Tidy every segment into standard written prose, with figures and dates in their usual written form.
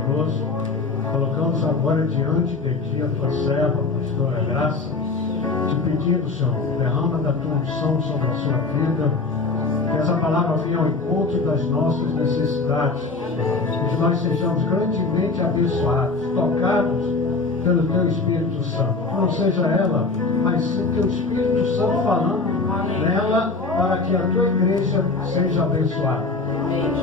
Todo-Poderoso, colocamos agora diante de Ti a Tua serva, pastora Graça, te pedindo, Senhor, derrama da Tua unção sobre a sua vida, que essa palavra venha ao encontro das nossas necessidades, que nós sejamos grandemente abençoados, tocados pelo Teu Espírito Santo. Não seja ela, mas sim Teu Espírito Santo falando nela, para que a Tua igreja seja abençoada.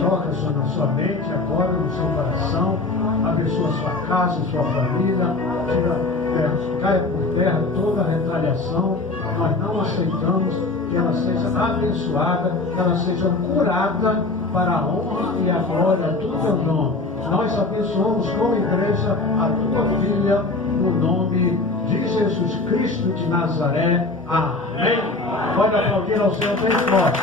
Toca, Senhor, na sua mente, agora no seu coração, abençoa a sua casa, a sua família, caia por terra toda a retaliação. Nós não aceitamos que ela seja abençoada, que ela seja curada para a honra e a glória do Teu nome. Nós abençoamos como igreja a Tua filha, no nome de Jesus Cristo de Nazaré. Amém. Pode aplaudir ao Senhor bem forte.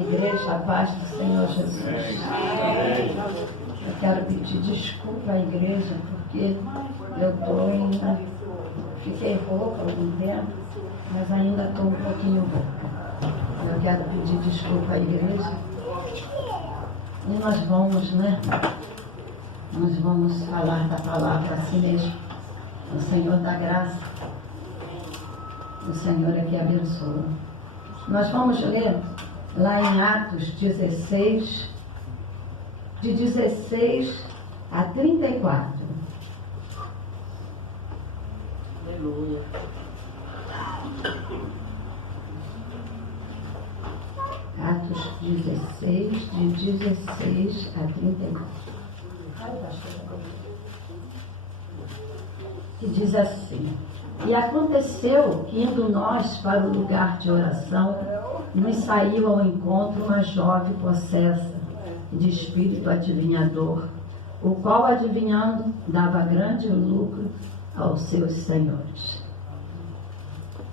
Igreja, a paz do Senhor Jesus. Eu quero pedir desculpa à igreja, porque eu fiquei rouca há algum tempo, mas ainda estou um pouquinho rouca. Eu quero pedir desculpa à igreja. E nós vamos falar da palavra assim mesmo. O Senhor da graça. O Senhor é que abençoa. Nós vamos ler lá em Atos 16, de 16 a 34. Aleluia. Atos 16, de 16 a 34. Que diz assim: E aconteceu que, indo nós para o lugar de oração, nos saiu ao encontro uma jovem possessa de espírito adivinhador, o qual, adivinhando, dava grande lucro aos seus senhores.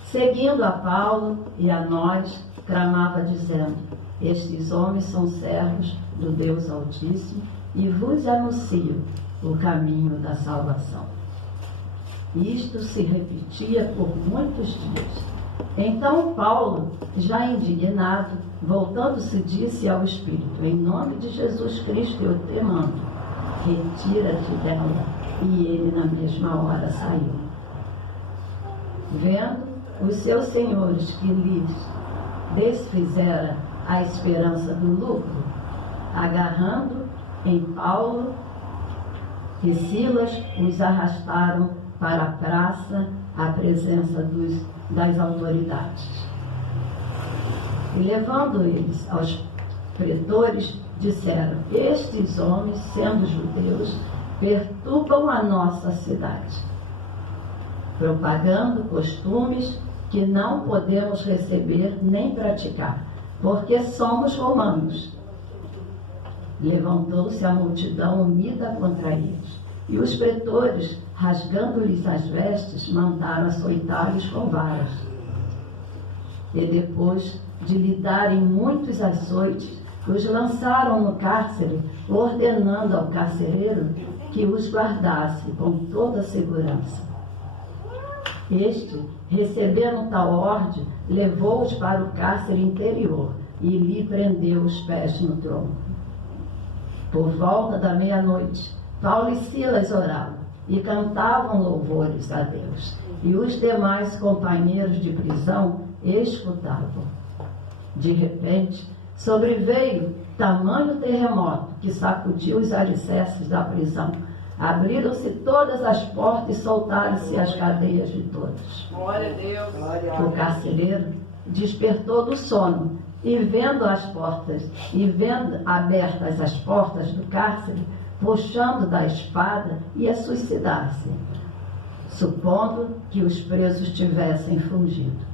Seguindo a Paulo e a nós, clamava dizendo: Estes homens são servos do Deus Altíssimo e vos anunciam o caminho da salvação. Isto se repetia por muitos dias. Então Paulo, já indignado, voltando-se, disse ao Espírito: Em nome de Jesus Cristo eu te mando, retira-te dela. E ele na mesma hora saiu. Vendo os seus senhores que lhes desfizera a esperança do lucro, agarrando em Paulo e Silas, os arrastaram para a praça à presença das autoridades. E levando eles aos pretores, disseram: Estes homens, sendo judeus, perturbam a nossa cidade, propagando costumes que não podemos receber nem praticar, porque somos romanos. Levantou-se a multidão unida contra eles, e os pretores, rasgando-lhes as vestes, mandaram açoitá-los com varas. E depois de lhe darem muitos açoites, os lançaram no cárcere, ordenando ao carcereiro que os guardasse com toda a segurança. Este, recebendo tal ordem, levou-os para o cárcere interior e lhe prendeu os pés no tronco. Por volta da meia-noite, Paulo e Silas oravam e cantavam louvores a Deus, e os demais companheiros de prisão escutavam. De repente, sobreveio tamanho terremoto que sacudiu os alicerces da prisão. Abriram-se todas as portas e soltaram-se as cadeias de todos. Glória a Deus. O carcereiro despertou do sono e vendo abertas as portas do cárcere, puxando da espada, ia suicidar-se, supondo que os presos tivessem fugido.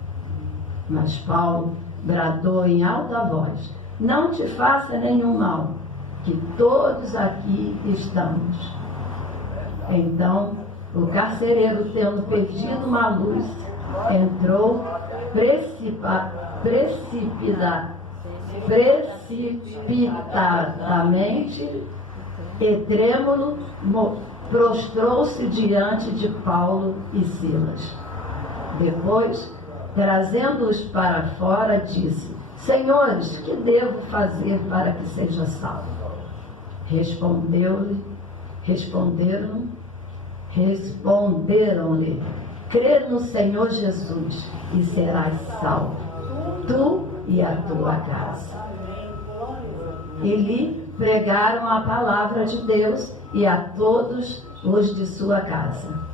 Mas Paulo bradou em alta voz: Não te faça nenhum mal, que todos aqui estamos. Então o carcereiro, tendo pedido uma luz, entrou precipitadamente e trêmulo prostrou-se diante de Paulo e Silas. Depois, trazendo-os para fora, disse: Senhores, que devo fazer para que seja salvo? Responderam-lhe: crê no Senhor Jesus e serás salvo, tu e a tua casa. E lhe pregaram a palavra de Deus e a todos os de sua casa.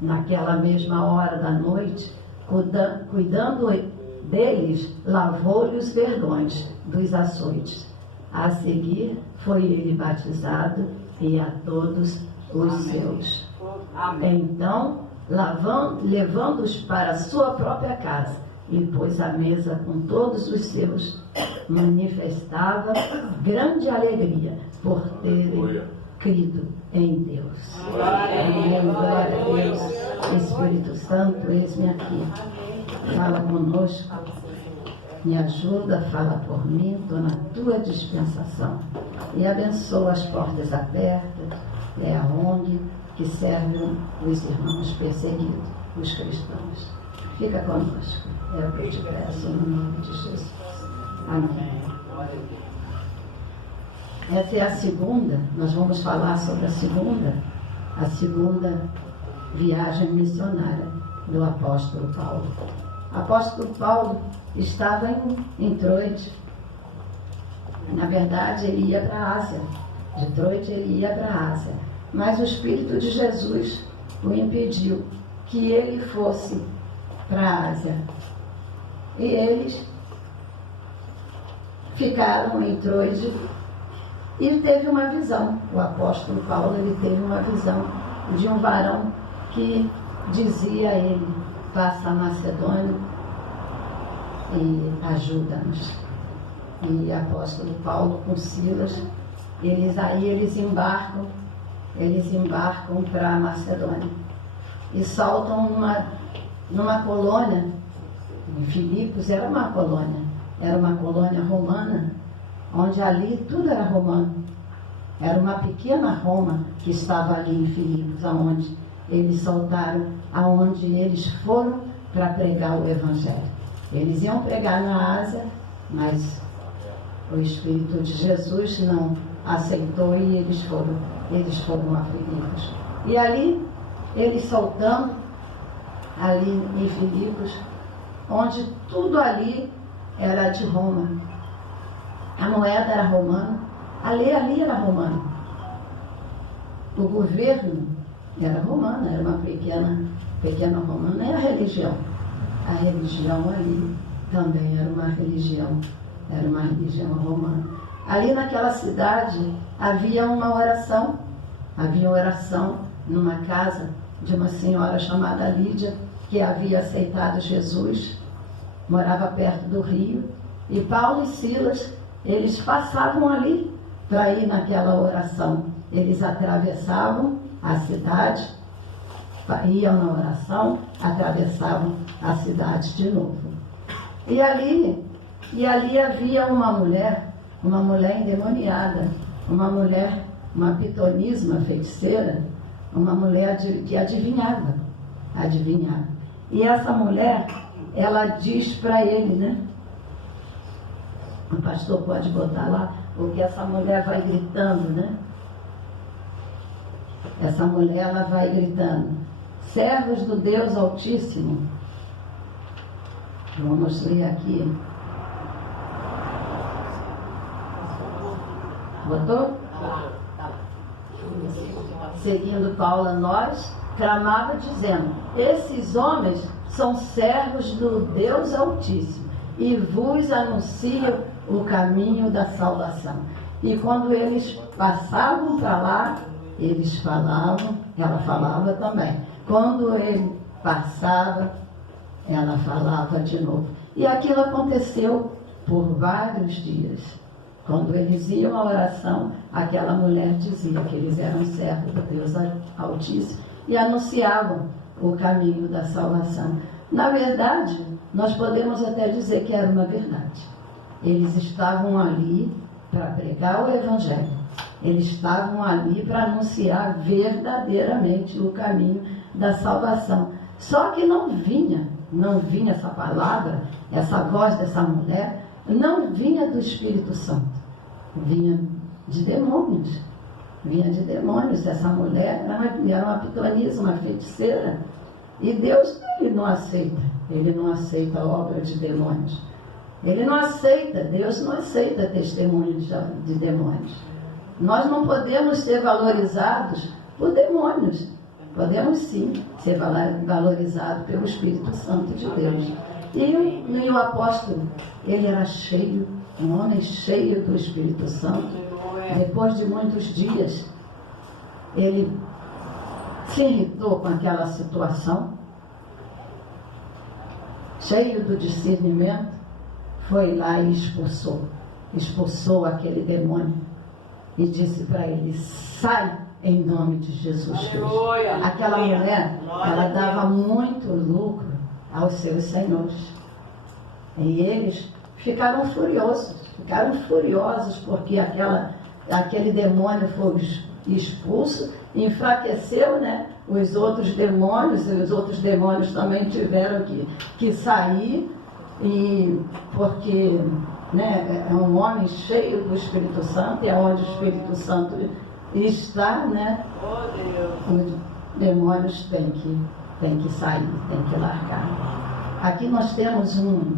Naquela mesma hora da noite, cuidando deles, lavou-lhe os vergões dos açoites. A seguir, foi ele batizado e a todos os seus. Então, levando-os para sua própria casa, e pôs a mesa com todos os seus, manifestava grande alegria por terem crido em Deus. Amém. Glória a Deus. Espírito Santo, eis-me aqui. Fala conosco, me ajuda, fala por mim, estou na tua dispensação. E abençoa as portas abertas, é a ONG que serve os irmãos perseguidos, os cristãos. Fica conosco, é o que eu te peço, no nome de Jesus. Amém. Essa é a segunda, nós vamos falar sobre a segunda viagem missionária do apóstolo Paulo. O apóstolo Paulo estava em Troade. Na verdade, ele ia para a Ásia. De Troade ele ia para a Ásia. Mas o Espírito de Jesus o impediu que ele fosse para a Ásia. E eles ficaram em Troade e teve uma visão. O apóstolo Paulo, ele teve uma visão de um varão que dizia a ele: passa a Macedônia e ajuda-nos. E o apóstolo Paulo com Silas, eles embarcam para a Macedônia e saltam numa colônia. Em Filipos era uma colônia romana, onde ali tudo era romano. Era uma pequena Roma que estava ali em Filipos, aonde eles saltaram, aonde eles foram para pregar o Evangelho. Eles iam pregar na Ásia, mas o Espírito de Jesus não aceitou e eles foram a Filipos. E ali, eles saltando, ali em Filipos, onde tudo ali era de Roma. A moeda era romana, a lei ali era romana. O governo era romano, era uma pequena romana, e a religião ali também era uma religião romana. Ali naquela cidade havia oração numa casa de uma senhora chamada Lídia, que havia aceitado Jesus, morava perto do rio, e Paulo e Silas, eles passavam ali para ir naquela oração. Eles atravessavam a cidade, iam na oração, atravessavam a cidade de novo. E ali havia uma mulher endemoniada, uma pitonisma feiticeira, uma mulher que adivinhava. E essa mulher, ela diz para ele, né? O pastor pode botar lá, porque essa mulher vai gritando, né? Essa mulher, ela vai gritando: servos do Deus Altíssimo. Vamos ler aqui. Botou? Seguindo Paulo, nós clamava dizendo: esses homens são servos do Deus Altíssimo e vos anunciam o caminho da salvação. E quando eles passavam para lá, eles falavam, ela falava também. Quando ele passava, ela falava de novo. E aquilo aconteceu por vários dias. Quando eles iam à oração, aquela mulher dizia que eles eram servos do Deus Altíssimo e anunciavam o caminho da salvação. Na verdade, nós podemos até dizer que era uma verdade. Eles estavam ali para pregar o Evangelho. Eles estavam ali para anunciar verdadeiramente o caminho da salvação. Só que não vinha essa palavra, essa voz dessa mulher, não vinha do Espírito Santo, vinha de demônios. Vinha de demônios. Essa mulher era uma pitonisa, uma feiticeira. E Deus, ele não aceita a obra de demônios. Ele não aceita, Deus não aceita testemunho de demônios. Nós não podemos ser valorizados por demônios. Podemos sim ser valorizados pelo Espírito Santo de Deus. E o apóstolo, ele era cheio, um homem cheio do Espírito Santo. Depois de muitos dias, ele se irritou com aquela situação, cheio do discernimento, foi lá e expulsou aquele demônio e disse para ele: sai em nome de Jesus Cristo. Aquela mulher, ela dava muito lucro aos seus senhores, e eles ficaram furiosos porque aquele demônio foi expulso, enfraqueceu, né, os outros demônios, e os outros demônios também tiveram que sair, e porque, né, é um homem cheio do Espírito Santo, e onde o Espírito Santo está, né, os demônios têm que sair, têm que largar. Aqui nós temos um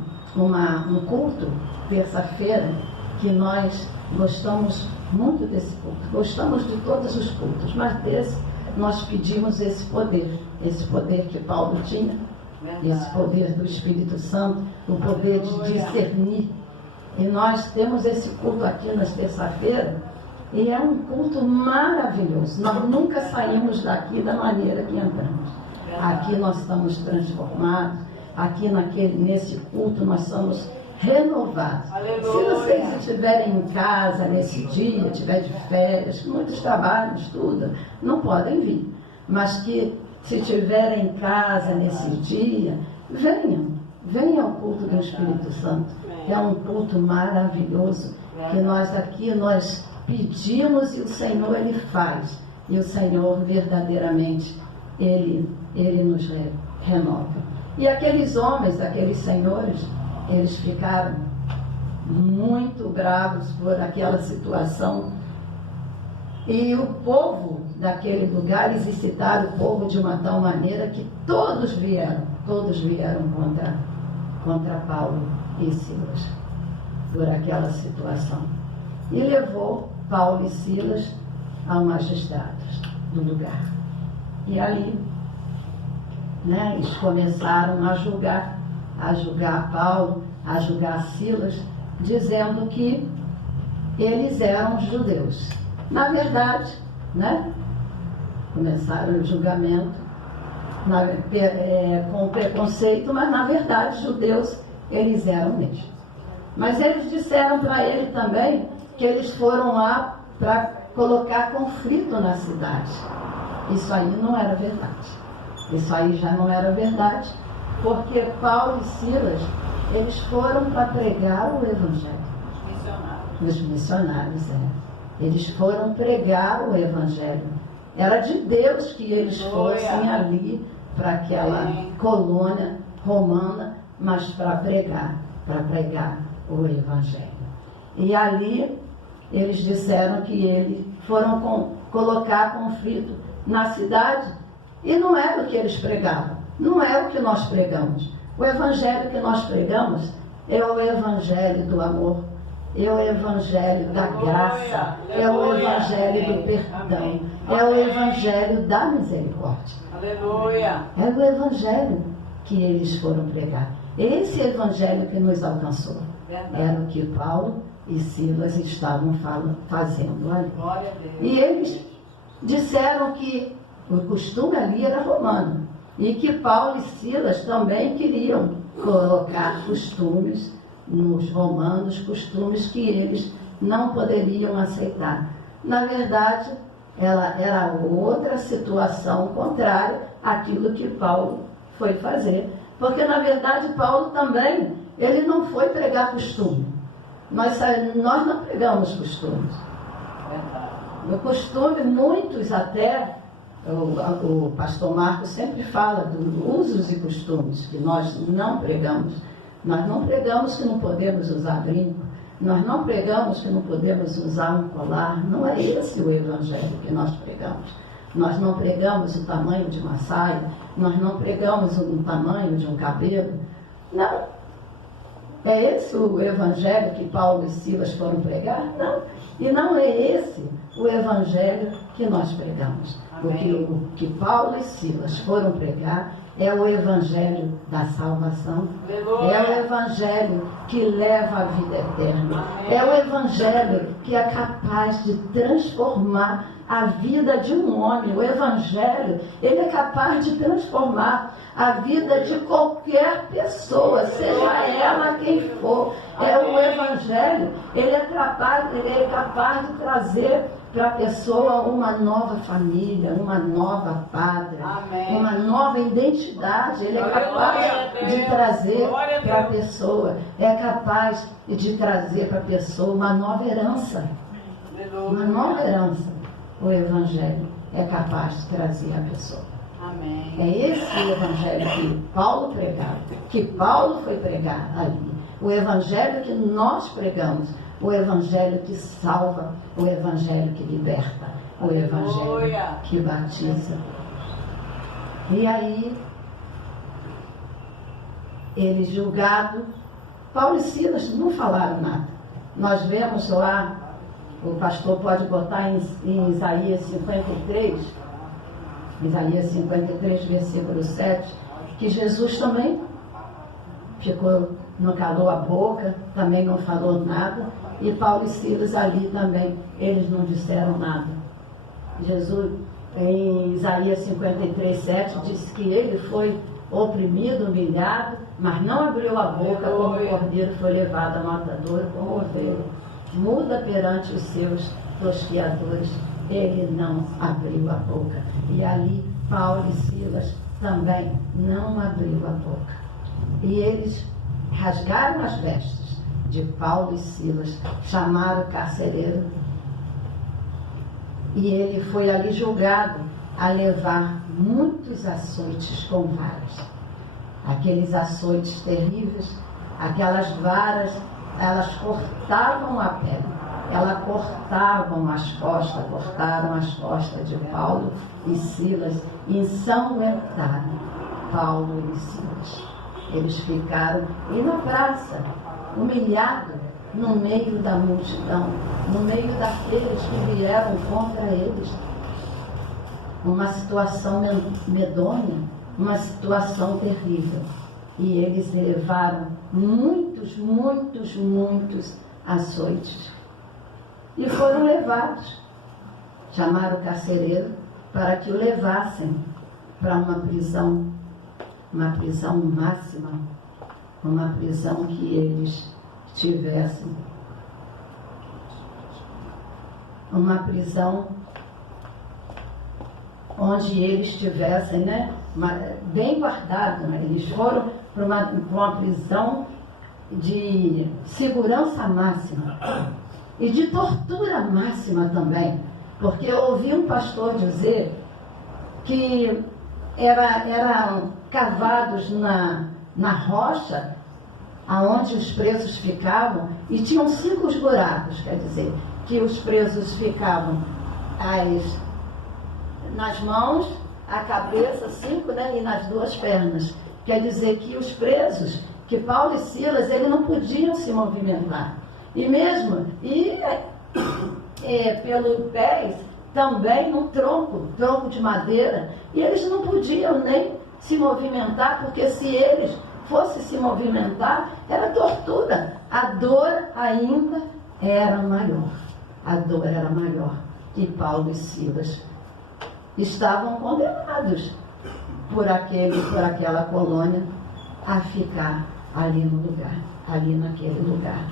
culto, terça-feira, que nós gostamos muito desse culto. Gostamos de todos os cultos, mas desse nós pedimos esse poder que Paulo tinha, esse poder do Espírito Santo, o poder de discernir. E nós temos esse culto aqui nas terça-feiras, e é um culto maravilhoso. Nós nunca saímos daqui da maneira que entramos. Aqui nós estamos transformados, aqui nesse culto nós somos renovados. Aleluia. Se vocês estiverem em casa nesse dia, estiver de férias, muitos trabalham, estudam, não podem vir. Mas que se estiverem em casa nesse dia, venham ao culto do Espírito Santo. É um culto maravilhoso que nós pedimos, e o Senhor, ele faz. E o Senhor verdadeiramente, ele nos renova. E aqueles homens, aqueles senhores, eles ficaram muito bravos por aquela situação. E o povo daquele lugar, eles incitaram o povo de uma tal maneira que todos vieram contra Paulo e Silas por aquela situação. E levou Paulo e Silas ao magistrados do lugar. E ali, né, eles começaram a julgar Paulo, a julgar Silas, dizendo que eles eram judeus. Na verdade, né, começaram o julgamento com preconceito, mas na verdade judeus eles eram mesmo. Mas eles disseram para ele também que eles foram lá para colocar conflito na cidade. Isso aí não era verdade. Isso aí já não era verdade, porque Paulo e Silas, eles foram para pregar o Evangelho. Os missionários, Eles foram pregar o Evangelho. Era de Deus que eles fossem ali para aquela colônia romana, mas para pregar o Evangelho. E ali eles disseram que eles foram colocar conflito na cidade, e não era o que eles pregavam, não é o que nós pregamos. O Evangelho que nós pregamos é o Evangelho do amor, é o Evangelho da graça, é o Evangelho do perdão, é o Evangelho da misericórdia. Aleluia! É o Evangelho que eles foram pregar. Esse Evangelho que nos alcançou era o que Paulo e Silas estavam fazendo ali. E eles disseram que o costume ali era romano, e que Paulo e Silas também queriam colocar costumes nos romanos, costumes que eles não poderiam aceitar. Na verdade, ela era outra situação contrária àquilo que Paulo foi fazer. Porque, na verdade, Paulo também, ele não foi pregar costume. Nós não pregamos costumes. O costume, muitos até, o pastor Marcos sempre fala dos usos e costumes que nós não pregamos. Nós não pregamos que não podemos usar brinco, nós não pregamos que não podemos usar um colar. Não é esse o evangelho que nós pregamos. Nós não pregamos o tamanho de uma saia, nós não pregamos o tamanho de um cabelo. Não. É esse o evangelho que Paulo e Silas foram pregar? Não. E não é esse o evangelho que nós pregamos. O que Paulo e Silas foram pregar é o evangelho da salvação. É o evangelho que leva à vida eterna. É o evangelho que é capaz de transformar a vida de um homem. O evangelho, ele é capaz de transformar a vida de qualquer pessoa, seja ela quem for. É o evangelho, ele é capaz de trazer para a pessoa uma nova família, uma nova pátria, uma nova identidade. Ele é capaz de trazer para a pessoa, é capaz de trazer para a pessoa uma nova herança. Uma nova herança. O evangelho é capaz de trazer a pessoa. Amém. É esse o evangelho que Paulo pregava, que Paulo foi pregar ali. O evangelho que nós pregamos, o evangelho que salva, o evangelho que liberta, o evangelho que batiza. E aí, ele julgado, Paulo e Silas não falaram nada. Nós vemos lá, o pastor pode botar em Isaías 53, Isaías 53, versículo 7, que Jesus também não calou a boca, também não falou nada, e Paulo e Silas ali também, eles não disseram nada. Jesus, em Isaías 53, 7, diz que ele foi oprimido, humilhado, mas não abriu a boca, como o cordeiro foi levado a matadouro, como ovelha, muda perante os seus tosquiadores, ele não abriu a boca. E ali Paulo e Silas também não abriu a boca. E eles rasgaram as vestes de Paulo e Silas, chamaram o carcereiro, e ele foi ali julgado a levar muitos açoites com varas. Aqueles açoites terríveis, aquelas varas, elas cortavam a pele, elas cortavam cortaram as costas de Paulo e Silas, ensanguentaram Paulo e Silas. Eles ficaram, e na praça, humilhados, no meio da multidão, no meio daqueles que vieram contra eles. Uma situação medonha, uma situação terrível. E eles levaram muitos açoites. E foram levados. Chamaram o carcereiro para que o levassem para uma prisão máxima, uma prisão que eles tivessem. Uma prisão onde eles estivessem, bem guardados. Eles foram para uma prisão de segurança máxima e de tortura máxima também, porque eu ouvi um pastor dizer que eram cavados na rocha aonde os presos ficavam, e tinham 5 buracos, quer dizer, que os presos ficavam nas mãos, a cabeça, 5, e nas 2 pernas. Quer dizer que os presos, que Paulo e Silas, eles não podiam se movimentar. E mesmo, pelo pés, também num tronco de madeira, e eles não podiam nem se movimentar, porque se eles fossem se movimentar, era tortura. A dor ainda era maior. A dor era maior. E Paulo e Silas estavam condenados por aquela colônia a ficar ali no lugar, ali naquele lugar.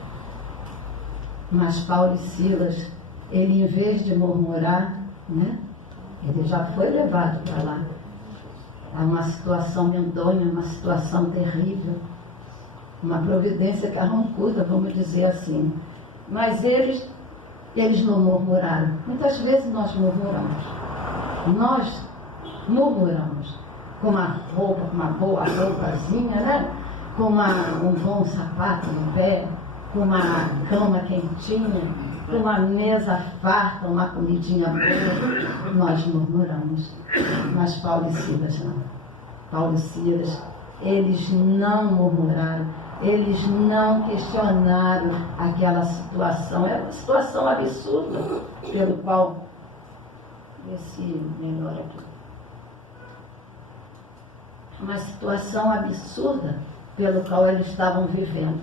Mas Paulo e Silas, ele, em vez de murmurar, ele já foi levado para lá. Há uma situação medonha, uma situação terrível, uma providência carrancuda, vamos dizer assim. Mas eles eles não murmuraram. Muitas vezes nós murmuramos. Nós murmuramos com uma roupa, com uma boa roupazinha, né? Com um bom sapato no pé, com uma cama quentinha, com uma mesa farta, uma comidinha boa. Nós murmuramos. Mas Paulo e Silas não. Paulo e Silas, eles não murmuraram. Eles não questionaram aquela situação. Era uma situação absurda pelo qual... Vê se melhor aqui. Uma situação absurda pelo qual eles estavam vivendo,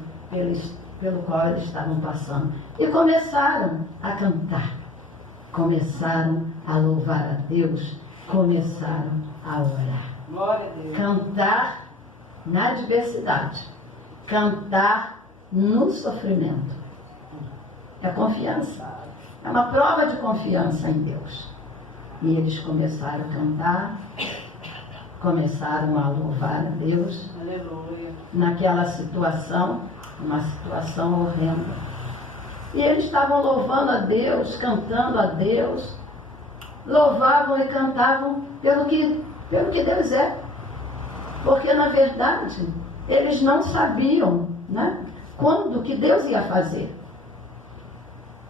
pelo qual eles estavam passando. E começaram a cantar, começaram a louvar a Deus, começaram a orar. Glória a Deus. Cantar na adversidade, cantar no sofrimento. É confiança, é uma prova de confiança em Deus. E eles começaram a cantar, começaram a louvar a Deus. Aleluia. Naquela situação, uma situação horrenda. E eles estavam louvando a Deus, cantando a Deus, louvavam e cantavam pelo que Deus é. Porque, na verdade, eles não sabiam, né, quando que Deus ia fazer.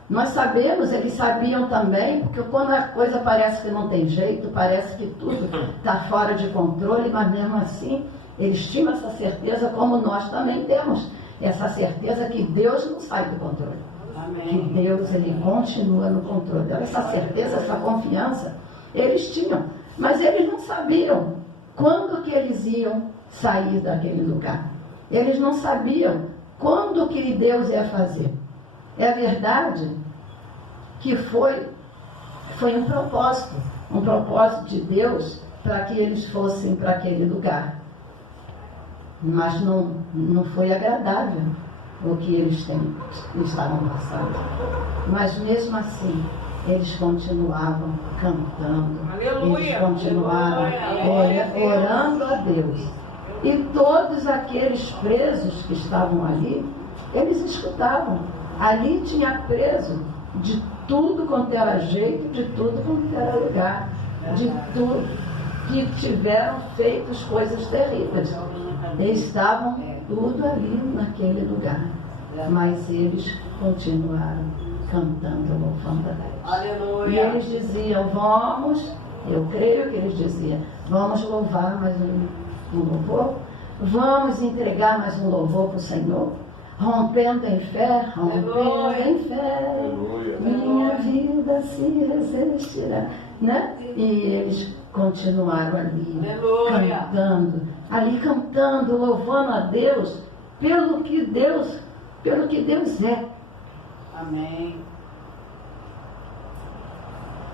Nós sabemos, eles sabiam também, porque quando a coisa parece que não tem jeito, parece que tudo está fora de controle, mas mesmo assim, eles tinham essa certeza, como nós também temos, essa certeza que Deus não sai do controle. Amém. Que Deus, Ele continua no controle. Essa certeza, essa confiança, eles tinham, mas eles não sabiam quando que eles iam sair daquele lugar. Eles não sabiam quando que Deus ia fazer. É verdade que foi um propósito de Deus para que eles fossem para aquele lugar. Mas não foi agradável o que eles estavam passando. Mas mesmo assim, eles continuavam cantando. Aleluia. Eles continuaram Aleluia. orando a Deus. E todos aqueles presos que estavam ali, eles escutavam. Ali tinha preso de tudo quanto era jeito, de tudo quanto era lugar, de tudo que tiveram feito coisas terríveis. Eles estavam tudo ali naquele lugar, mas eles continuaram cantando, louvando a Deus. Aleluia. E eles diziam, vamos, eu creio que eles diziam, vamos louvar mais um louvor, vamos entregar mais um louvor para o Senhor, rompendo em fé, minha vida se resistirá, né? E eles continuaram ali, Aleluia. cantando, louvando a Deus pelo que Deus é. Amém.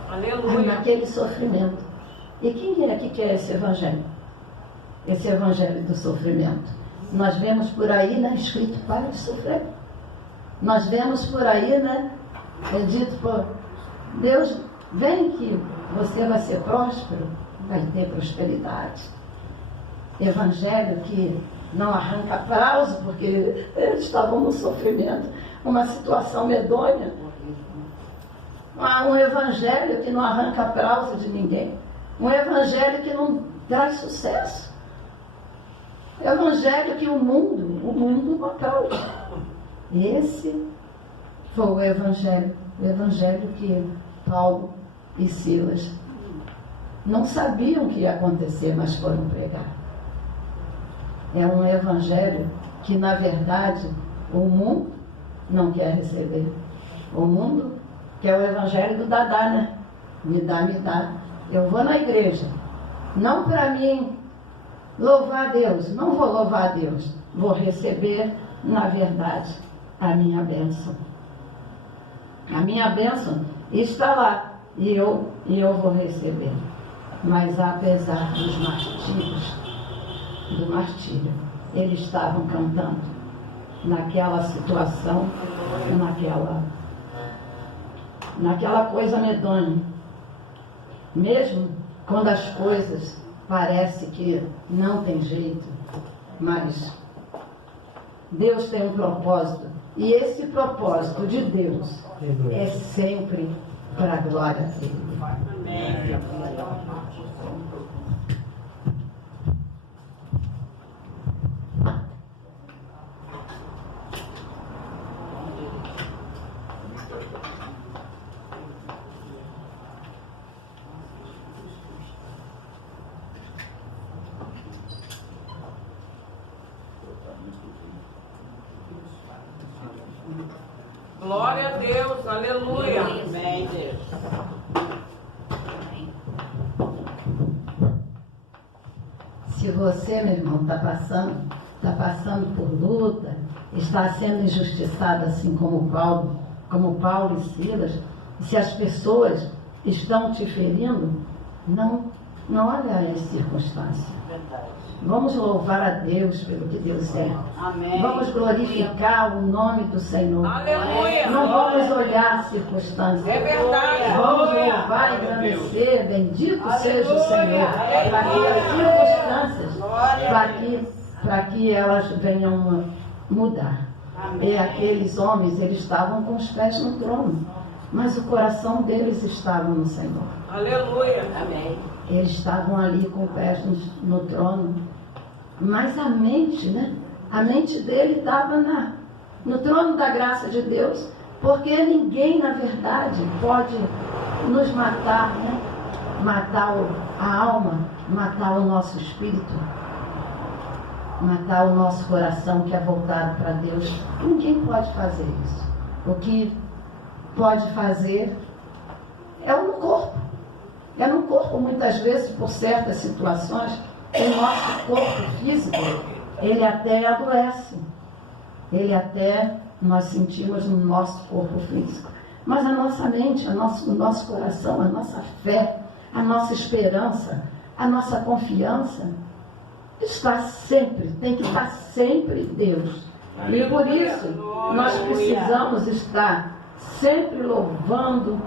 Aí, Aleluia. naquele sofrimento. E quem é que quer esse evangelho? Esse evangelho do sofrimento. Nós vemos por aí, né, escrito, para de sofrer. Nós vemos por aí, né, dito por Deus, vem que você vai ser próspero, vai ter prosperidade. Evangelho que não arranca prazo, porque eles estavam no sofrimento, uma situação medonha. Um evangelho que não arranca prazo de ninguém. Um evangelho que não traz sucesso. Evangelho que o mundo não aplaude. Esse foi o evangelho que Paulo e Silas não sabiam o que ia acontecer, mas foram pregar. É um evangelho que, na verdade, o mundo não quer receber. O mundo quer o evangelho do dadá, né? Me dá. Eu vou na igreja, não para mim louvar a Deus, não vou louvar a Deus, vou receber, na verdade, a minha bênção. A minha bênção está lá e eu vou receber. Mas apesar dos martírios, do martírio, eles estavam cantando naquela situação, naquela coisa medonha. Mesmo quando as coisas parece que não tem jeito, mas Deus tem um propósito E esse propósito de Deus é sempre para a glória dele. Glória a Deus, aleluia. Amém, Deus. Se você, meu irmão, está passando por luta, está sendo injustiçado assim como Paulo e Silas, se as pessoas estão te ferindo, não olha as circunstâncias. Verdade. Vamos louvar a Deus pelo que Deus é. Amém. Vamos glorificar o nome do Senhor. Aleluia. Não vamos olhar as circunstâncias. É verdade. Vamos Aleluia. louvar e agradecer. Bendito Aleluia. seja o Senhor. Para que as circunstâncias, para que elas venham mudar. Amém. E aqueles homens, eles estavam com os pés no trono. Mas o coração deles estava no Senhor. Aleluia. Amém. Eles estavam ali com os pés no trono. Mas a mente, né? A mente dele estava no trono da graça de Deus. Porque ninguém, na verdade, pode nos matar, né? Matar a alma, matar o nosso espírito, matar o nosso coração que é voltado para Deus. Ninguém pode fazer isso. O que pode fazer é no corpo. É no corpo, muitas vezes, por certas situações, o nosso corpo físico, ele até adoece. Nós sentimos no nosso corpo físico. Mas a nossa mente, o nosso coração, a nossa fé, a nossa esperança, a nossa confiança, tem que estar sempre em Deus. E por isso, nós precisamos estar sempre louvando,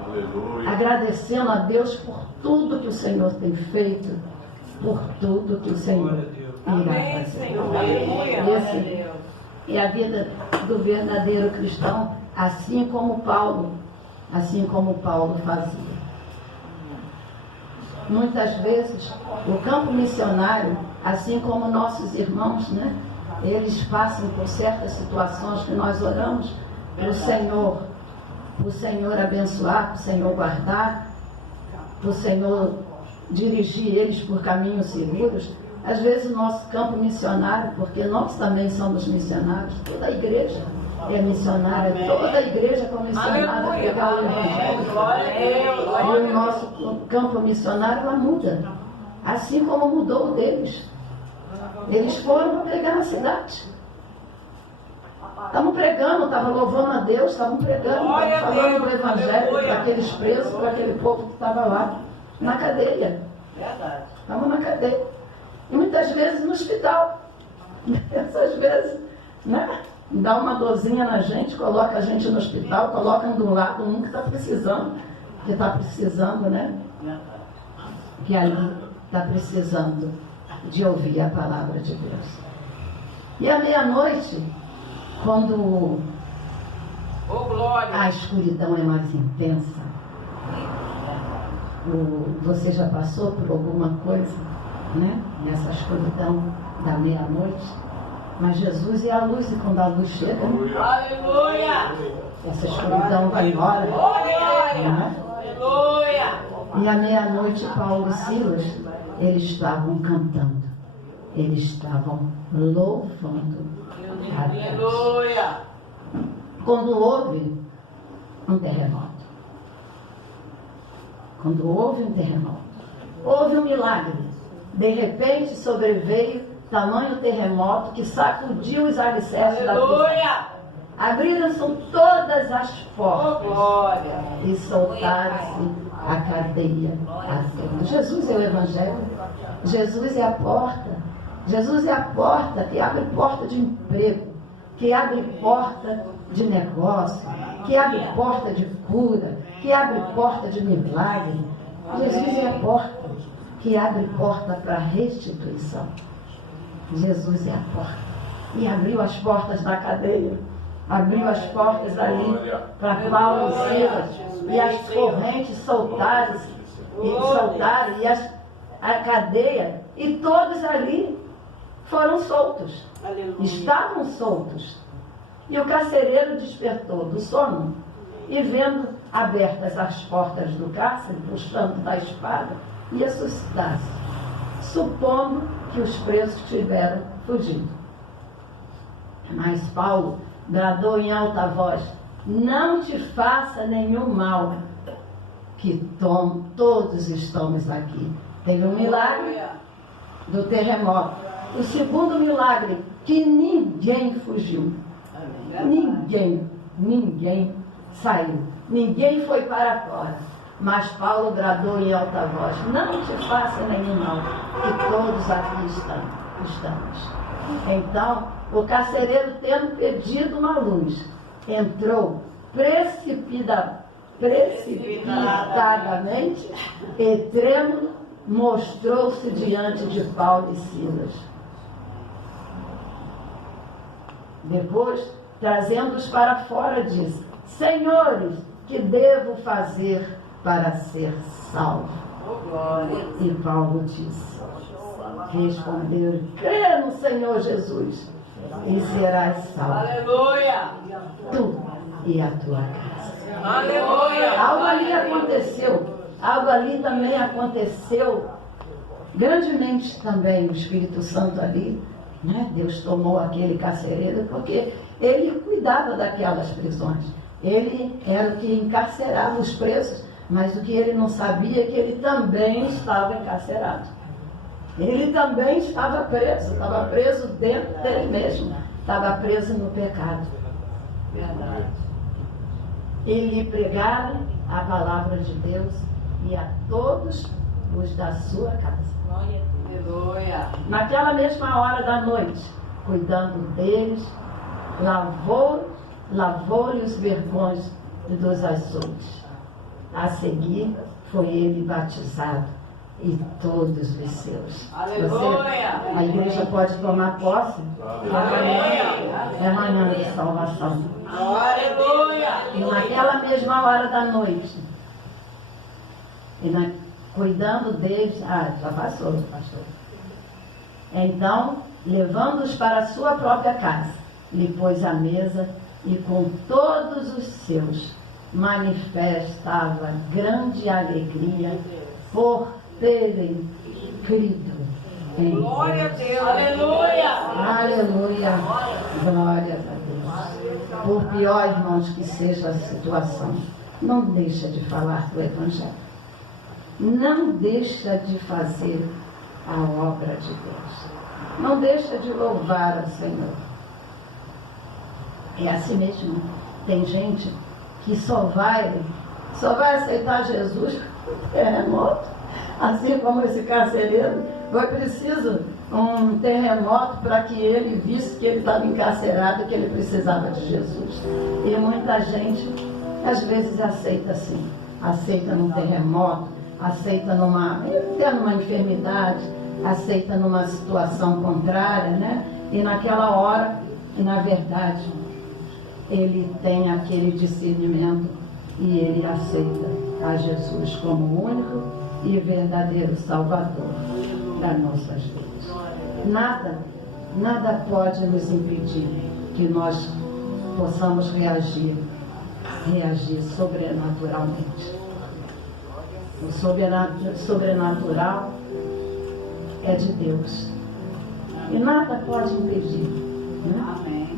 agradecendo a Deus por tudo que o Senhor tem feito, por tudo que o Senhor irá Amém, fazer. Senhor. Aleluia. E a vida do verdadeiro cristão, assim como Paulo fazia. Muitas vezes, o campo missionário, assim como nossos irmãos, né? Eles passam por certas situações que nós oramos para o Senhor abençoar, para o Senhor guardar, para o Senhor dirigir eles por caminhos seguros. Às vezes o nosso campo missionário, porque nós também somos missionários, toda a igreja é missionária, toda a igreja é comissionada a pregar o Evangelho. Glória a Deus. E o nosso campo missionário, ela muda, assim como mudou o deles. Eles foram para pregar na cidade. Estavam pregando, estavam louvando a Deus, estavam pregando, Glória a estavam falando do Deus, Evangelho aleluia. para aqueles presos, para aquele povo que estava lá, na cadeia. Verdade. Estavam na cadeia. E muitas vezes no hospital. Essas vezes, né? Dá uma dorzinha na gente, coloca a gente no hospital, coloca do lado um que está precisando, né? Que ali está precisando de ouvir a palavra de Deus. E à meia-noite, quando Oh, glória. a escuridão é mais intensa, você já passou por alguma coisa, né? Nessa escuridão da meia-noite? Mas Jesus é a luz, e quando a luz chega, Aleluia. essa escuridão vai embora. Glória. Né? Aleluia. E à meia-noite, Paulo e Silas, eles estavam cantando, eles estavam louvando a Deus. Aleluia. Quando houve um terremoto, houve um milagre. De repente sobreveio tamanho terremoto que sacudiu os alicerces da prisão. Aleluia. Abriram-se todas as Oh, portas glória. e soltaram-se a cadeia a Jesus é o Evangelho. Jesus é a porta. Jesus é a porta que abre porta de emprego, que abre porta de negócio, que abre porta de cura, que abre porta de milagre. Jesus é a porta que abre porta para restituição. Jesus é a porta. E abriu as portas da cadeia. abriu as portas ali para Paulo e Silas, e as correntes soltaram, e a cadeia, e todos ali foram soltos, estavam soltos. E o carcereiro despertou do sono, e vendo abertas as portas do cárcere, puxando da espada, ia suscitar-se, supondo que os presos tiveram fugido. Mas Paulo bradou em alta voz: não te faça nenhum mal, que todos estamos aqui. Teve um milagre do terremoto. O segundo milagre, que ninguém fugiu. Ninguém saiu. Ninguém foi para fora. Mas Paulo bradou em alta voz: não te faça nenhum mal, que todos aqui estamos. Então, o carcereiro, tendo pedido uma luz, entrou precipitadamente e trêmulo, mostrou-se diante de Paulo e Silas. Depois, trazendo-os para fora, disse: senhores, que devo fazer para ser salvo? E Paulo disse: responderam: crê no Senhor Jesus e serás salvo. Aleluia. Tu e a tua casa. Aleluia. Algo ali aconteceu. Algo ali também aconteceu. Grandemente também o Espírito Santo ali, né? Deus tomou aquele carcereiro porque ele cuidava daquelas prisões. Ele era o que encarcerava os presos, mas o que ele não sabia é que ele também estava encarcerado. Ele também estava preso dentro dele mesmo, estava preso no pecado. Verdade. E lhe pregaram a palavra de Deus e a todos os da sua casa. Aleluia. Naquela mesma hora da noite, cuidando deles, lavou-lhe os vergões dos açougues. A seguir, foi ele batizado e todos os seus. Aleluia. A igreja pode tomar posse. É manhã de salvação. Aleluia. E naquela mesma hora da noite, cuidando deles, já passou, pastor. Então, levando-os para a sua própria casa, lhe pôs à mesa e com todos os seus manifestava grande alegria por terem crido em Glória a Deus. Deus. Aleluia. Aleluia. Glória a Deus. Por pior, irmãos, que seja a situação, não deixa de falar do Evangelho. Não deixa de fazer a obra de Deus. Não deixa de louvar ao Senhor. É assim mesmo. Tem gente que só vai aceitar Jesus no terremoto. Assim como esse carcereiro, foi preciso um terremoto para que ele visse que ele estava encarcerado e que ele precisava de Jesus. E muita gente, às vezes, aceita assim. Aceita num terremoto, aceita numa enfermidade, aceita numa situação contrária, né? E naquela hora, na verdade, ele tem aquele discernimento e ele aceita a Jesus como o único e verdadeiro Salvador das nossas vidas. Nada pode nos impedir que nós possamos reagir sobrenaturalmente. O sobrenatural é de Deus. E nada pode impedir. Né?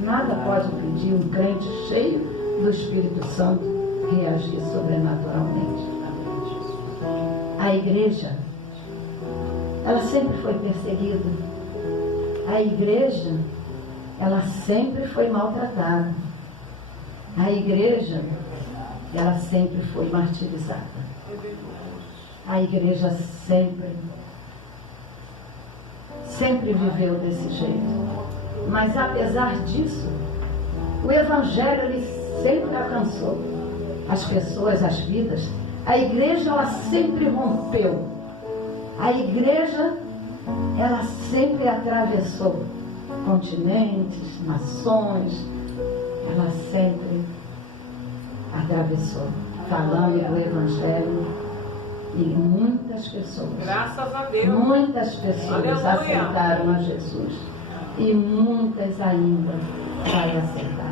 Nada pode impedir um crente cheio do Espírito Santo reagir sobrenaturalmente. A igreja, ela sempre foi perseguida. A igreja, ela sempre foi maltratada. A igreja, ela sempre foi martirizada. A igreja sempre viveu desse jeito. Mas apesar disso, o Evangelho ele sempre alcançou as pessoas, as vidas. A igreja ela sempre rompeu. A igreja ela sempre atravessou continentes, nações. ela sempre atravessou, falando do Evangelho, e muitas pessoas, Graças a Deus. muitas pessoas Aleluia. aceitaram a Jesus, e muitas ainda vai aceitar.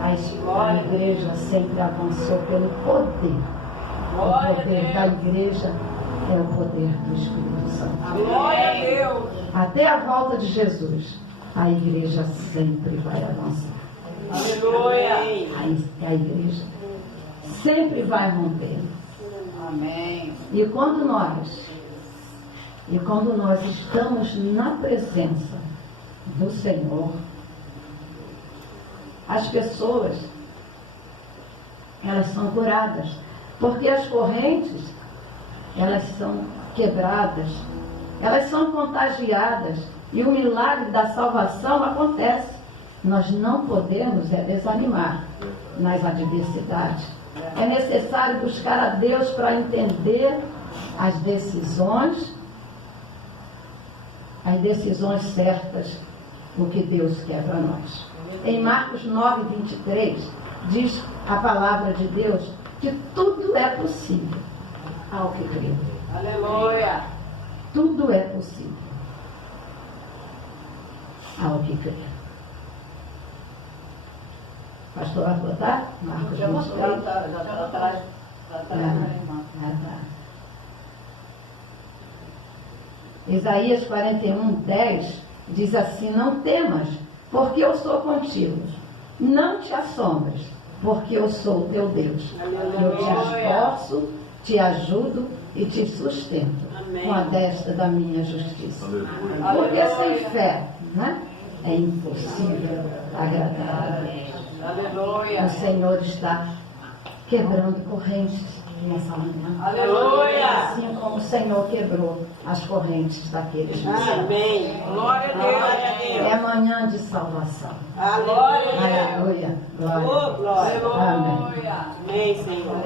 A igreja sempre avançou pelo poder. Glória O poder a da Deus. igreja é o poder do Espírito Santo. Glória a Deus. Até a volta de Jesus, a igreja sempre vai avançar. Aleluia. A igreja sempre vai romper. Amém. E quando nós estamos na presença do Senhor, as pessoas, elas são curadas, porque as correntes, elas são quebradas, elas são contagiadas, e o milagre da salvação acontece. Nós não podemos desanimar nas adversidades. É necessário buscar a Deus para entender as decisões certas, o que Deus quer para nós. Em Marcos 9, 23, diz a palavra de Deus que tudo é possível ao que crê. Aleluia. Tudo é possível ao que crê. Pastor, vai botar? Marcos Já 23. está atrás. Já está irmã. Isaías 41, 10 diz assim: não temas, porque eu sou contigo. Não te assombres, porque eu sou o teu Deus. Eu te esforço, te ajudo e te sustento com a destra da minha justiça. Porque sem fé, né, é impossível agradar a Deus. Aleluia. O Senhor está quebrando correntes nessa manhã. Aleluia. Assim como o Senhor quebrou as correntes daqueles que são. Amém. Glória a Deus. É manhã de salvação. Aleluia. Aleluia. Glória. Glória. Amém. Aleluia. Amém, Senhor.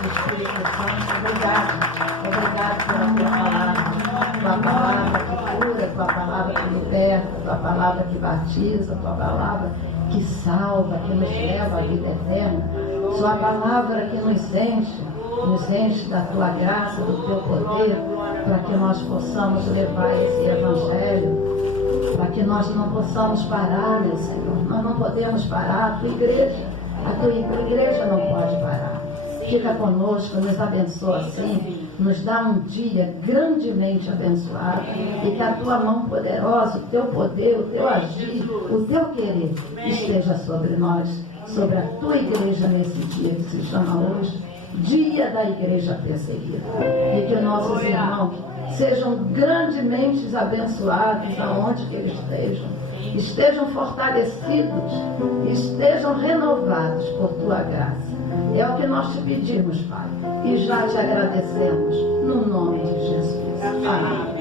Espírito Santo, obrigado. Obrigado pela tua palavra que cura, tua palavra que liberta, tua palavra que batiza, tua palavra que salva, que nos leva à vida eterna. Sua palavra que nos enche da tua graça, do teu poder, para que nós possamos levar esse evangelho, para que nós não possamos parar, meu Senhor. Nós não podemos parar, a tua igreja não pode parar. Fica conosco, nos abençoa assim, nos dá um dia grandemente abençoado, e que a tua mão poderosa, o teu poder, o teu agir, o teu querer esteja sobre nós, sobre a tua igreja nesse dia que se chama hoje, Dia da Igreja Perseguida. E que nossos irmãos sejam grandemente abençoados aonde que eles estejam fortalecidos, estejam renovados por tua graça. É o que nós te pedimos, Pai, e já te agradecemos no nome de Jesus. Amém.